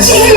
Yeah.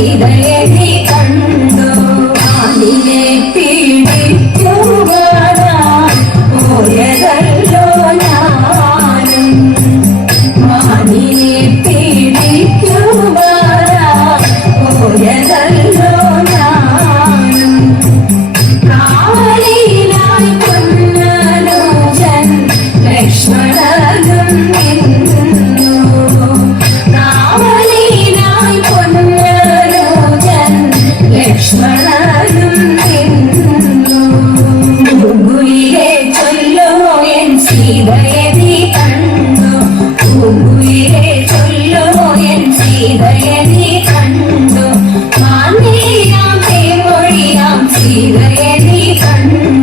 一杯 சிவரே நீ கண்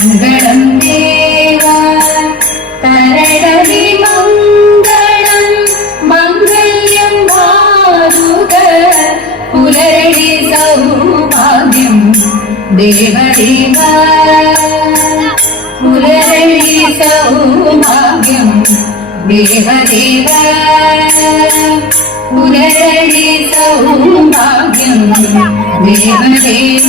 മംഗളം ദേവ മംഗളം മംഗല്യം വാരുക പുലരടി സൗഭാഗ്യം ദേവദേവ പുലരടി സൗഭാഗ്യം ദേവദേവ പുലരടി സൗഭാഗ്യം ദേവദേവ